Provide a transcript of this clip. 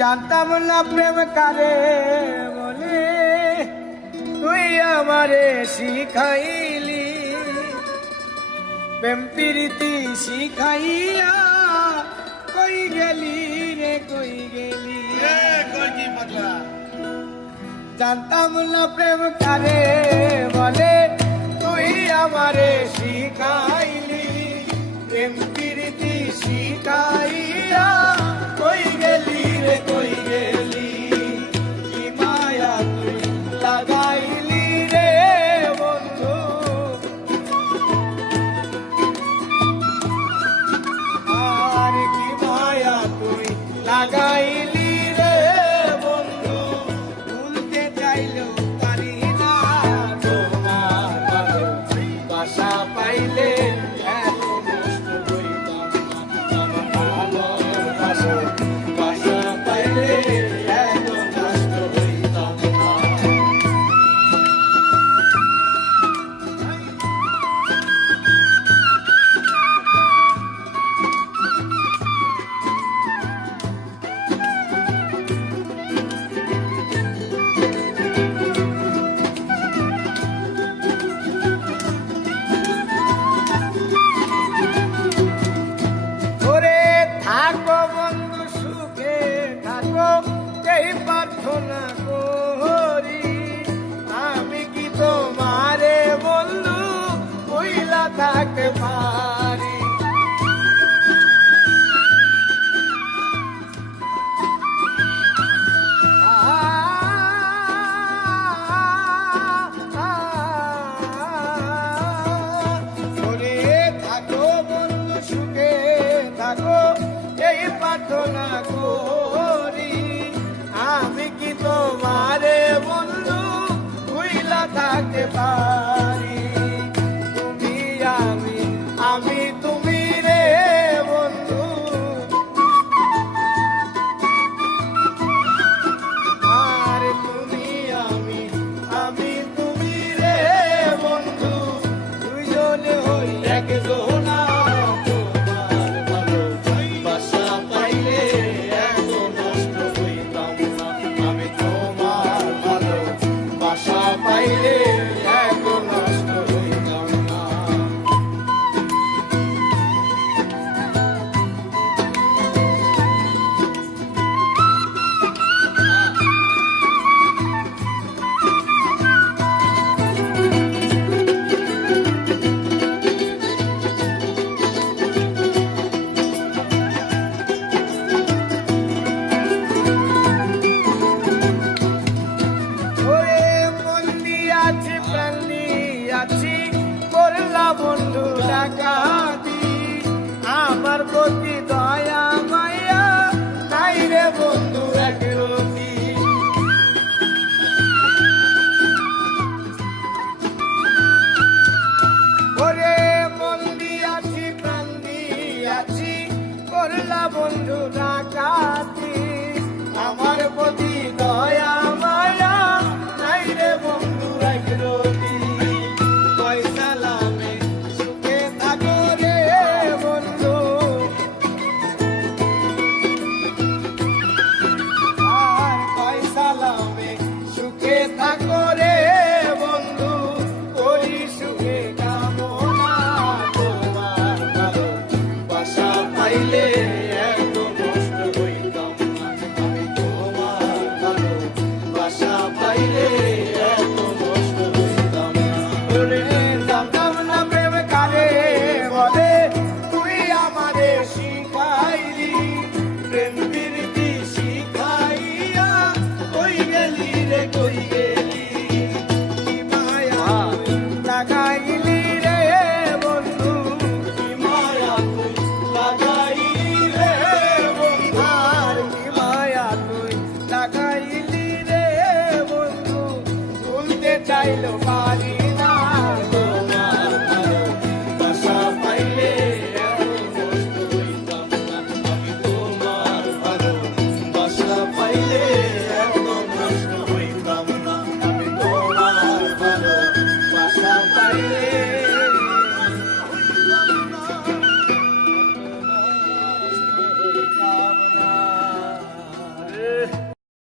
জানতাম না প্রেম কারে বলে, তুই আমারে শিখাইলি। প্রেম প্রীতি শিখাইয়া কই গেলি রে কই গেলি। জানতাম না প্রেম কারে বলে, তুই আমারে শিখাইলি। প্রেম প্রীতি শিখাইয়া কই গেলি রে কই গেলি। কি মায়া তুই লাগাইলি রে বন্ধু, আর কি মায়া তুই লাগাইলি রে বন্ধু। ভুলতে চাইলেও পারি না তোমার ভালোবাসা পাইলে। এই প্রার্থনা করি আমি, কি তোমারে বন্ধু ভুইলা থাকতে পারি। থাকো বন্ধু সুখে থাকো এই প্রার্থনা করি আমি, কি তোমারে বন্ধু ভুইলা থাকতে পারি। তুমি আমি, আমি তুমি রে বন্ধু, আর তুমি আমি, আমি তুমি রে বন্ধু। দুইজনে হই একজনা, তোমার ভালোবাসা পাইলে এত নষ্ট হইতাম না। আমি তোমার ভালোবাসা পাইলে এত নষ্ট হইতাম না। বন্ধু ডাকাতি আমার প্রতি দয়া মায়া নাই রে বন্ধু একরতি। ওরে মন দিয়াছি প্রাণ দিয়াছি করলা বন্ধু ডাকাতি আমার প্রতি দয়া মায়া নাই রে বন্ধু একরতি। চাইলো পারি না তোমার ভালোবাসা পাইলে এত নষ্ট হইতাম না। আমি তোমার ভালোবাসা পাইলে এত নষ্ট হইতাম না। আমি তোমার ভালোবাসা পাইলে এত নষ্ট হইতাম না। এ